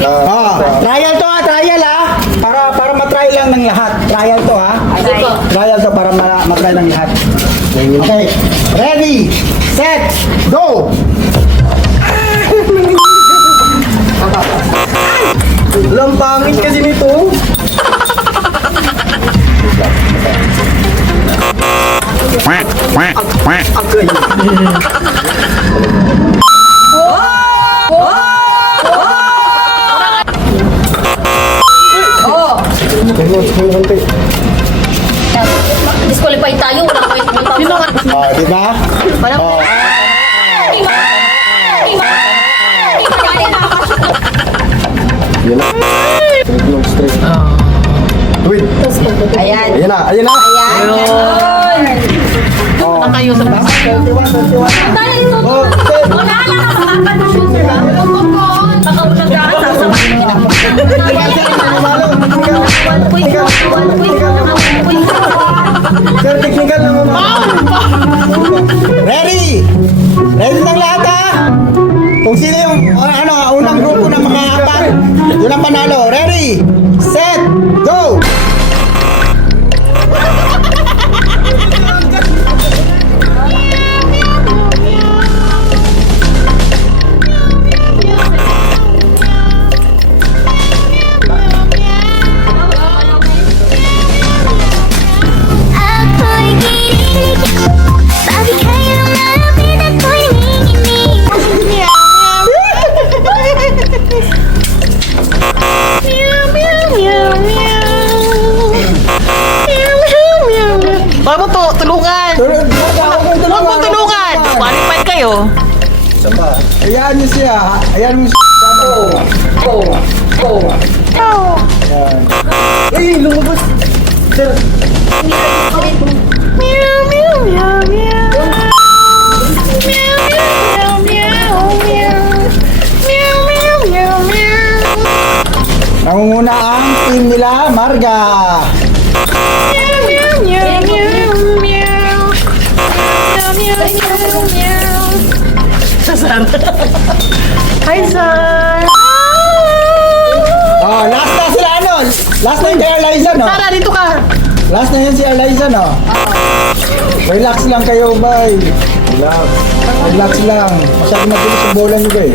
Trial to ha, trial ha. Para matry lang ng lahat. Trial to ha. Trial to para matry ng lahat. Okay. Ready, set, go! Lampangin kasi nito. Disqualified tayo, wala ko yung Di ba? Wait. Ayan. Ayan na, ayan na. Ayan. Oh. Kayo sa bus. 31. Tayo ito. Wala na nakakapag-shoot, sir. Baka ulang daan, sasabahin kita. Sir, technical naman. Ready? Ready ng lahat ha? Kung sino yung unang grupo na makakapan, yun ang panalo. Ready? Set, go! Huwag mo to, tulungan. Huwag mo tulungan. Qualified kayo. Ayan niyo siya. Ayan mo siya. Ayan. Eh, lumabas. Sir. Nangunguna ang team nila, Marga. Sasar. Hi, sir. Oh, last na sila ano? Last na yung kay Eliza, no? Sara, dito ka. Last na yan si Eliza, no? Relax lang kayo, bye. Relax. Relax lang. Masyado mabilis yung bola nyo, eh.